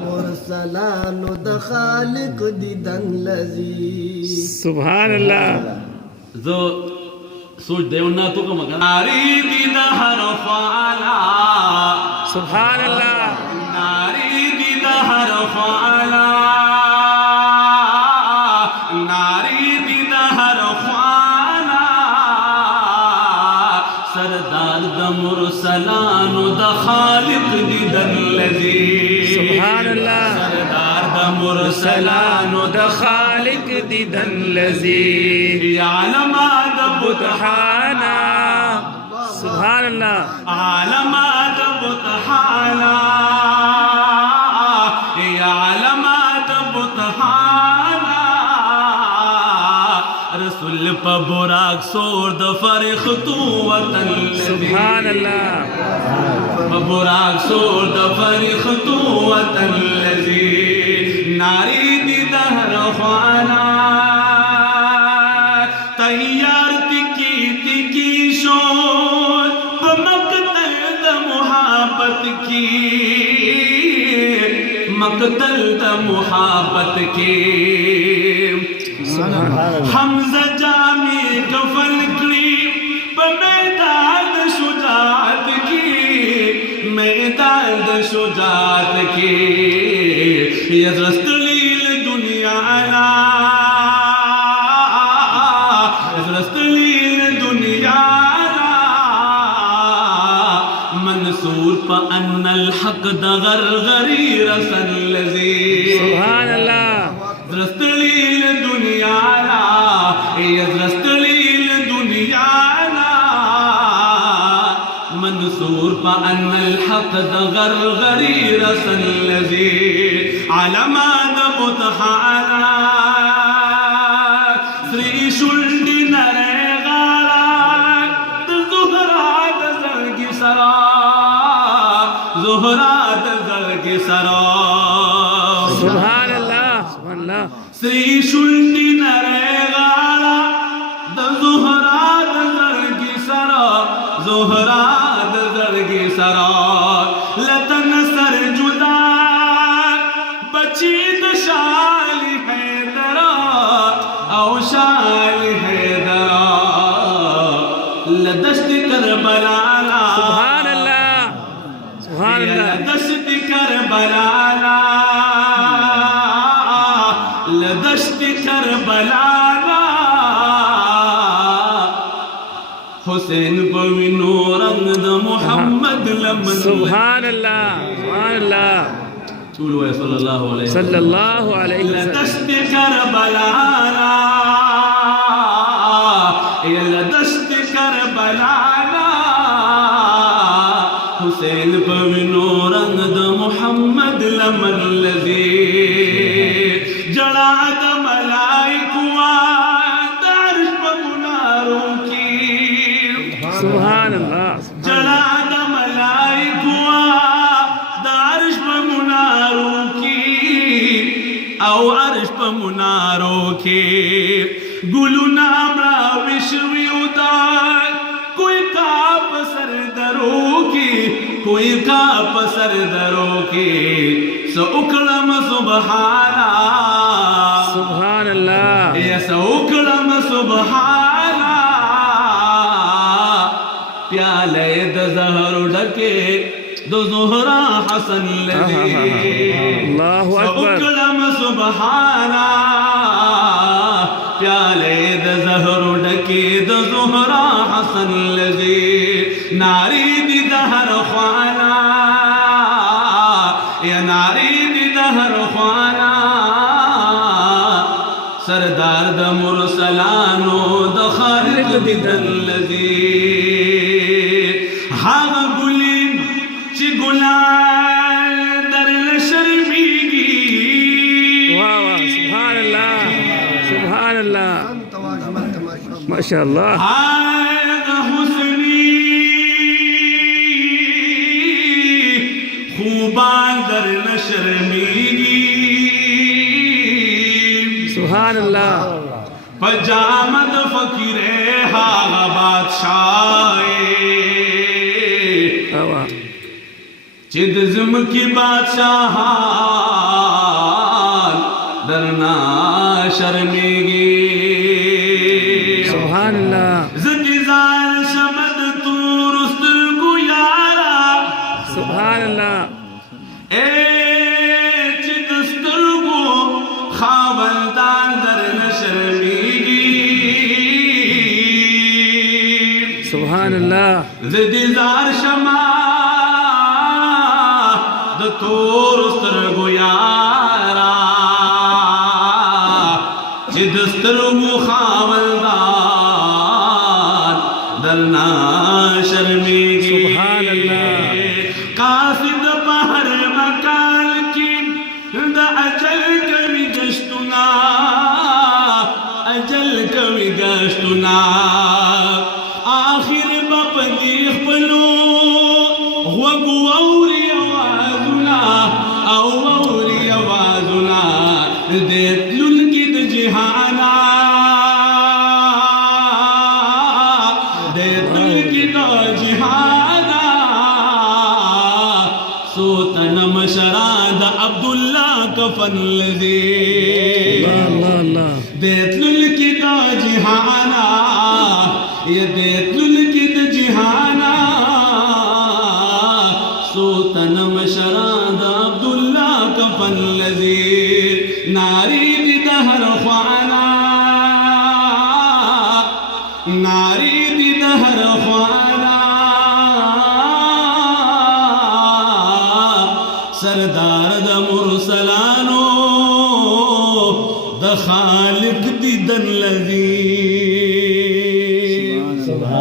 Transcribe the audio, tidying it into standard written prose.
मुरसलानो the खालिक दीदन लजीज। सुभान अल्लाह। जो सोच देवना तो का मगर नारी दीदार ख्वाला सुभान अल्लाह। नारी दीदार ख्वाला नारी दीदार ख्वाला सरदार द मुरसलानो द खालिक दीदन लजीज। सुभान अल्लाह। सरदार द मुरसलानो द खालिक दीदन लजीज आलम अदब बुतहाना। सुभान अल्लाह। आलम अदब तहाना आलम अदब तहाना रसूल पबुराक सोर द फरिख तू वतन। सुभान अल्लाह। पबुराक सोर द फरिख तू वतन लजी नारी दी दहर ख्वाना तैयार तिकी शोर मकतल द मुहाबत की मकतल द मुहाबत की हमजा जामी कफन करी मैदान शुजात की मैदान शुजात की यज़रस्तलील दुनिया अला यज़रस्तलील दुनिया अला मंसूर प अन्नल हक दगर गरी रसन लजी। सुभान अल्लाह। यज़रस्तलील दुनिया अला यज़रस्तलील दुनिया अला मंसूर प अन्नल हक दगर गरी रसन लजी आलम अदब तहाना श्री शुल्डी नरेगारा ज़ुहरा दज़रगी सरा ज़ुहरा दज़रगी सरा। सुभान अल्लाह। सुभान अल्लाह। श्री शुल्डी नरेगारा ज़ुहरा दज़रगी सरा ज़ुहरा दज़रगी सरा लतन सर जुदा बची दशाली है दरा औ शाल है दरा लदश्त करबला सुभान अल्लाह। सुभान अल्लाह। लदश्त करबला लदश्त करबला हुसैन बविनो रंग द मोहम्मद लमन। सुभान अल्लाह। सुभान अल्लाह। सल्लल्लाहु अलैहि सल्लल्लाहु अलैहि वसल्लम। लदश्त करबला लदश्त करबला हुसैन बविनो रंग द मोहम्मद लमन लजी जड़ा द मलाइकुआ दर्श मुनारों की। सुभान अल्लाह। जड़ा द मलाइकुआ दर्श मुनारों की औ अर्श मुनारों की गुलु नामरा विश्व उदार कोई काप सर दरों की कोई काप सर दरों की सो उकड़म सुबहाना। सुभान अल्लाह। या सो उकड़म सुबहाना प्याले द ज़हर ढके दो ज़ुहरा हसन लजी अल्लाहु अकबर। उकड़म सुबहाना प्याले द ज़हर ढके दो ज़ुहरा हसन लजी नारी दी दहर ख्वाला या नारी दी दहर ख्वाला सरदार द मुरसलानो द खालिक दीदन लजी हाँ गुलिन ची गुलाल दर शर्मीगी। वाह वाह। सुभान अल्लाह। सुभान अल्लाह। माशाअल्लाह। हुस्नी खूबान दर न शर्मीगी। सुभान अल्लाह। पजामत फकीरे हाग बादशाहे चिद ज़िम की बादशाह الله زدیزار شما د تور سترګو یارا چې د سترګو خاوندان درنا شرمېږي سبحان الله قاصد بهر مکان کې د اجل کوي گشتونه اجل کوي گشتونه آخر بپدی خپلو غوږ واوري اوازونه او واوري اوازونه د تلونکي د جهانا د تلونکي د جهانا سوتن مشراد عبد الله کفن لذي الله الله الله دتلونکي د جهانا يدتلونکي د جهانا سوتن مشراد عبد الله کفن لذي ناری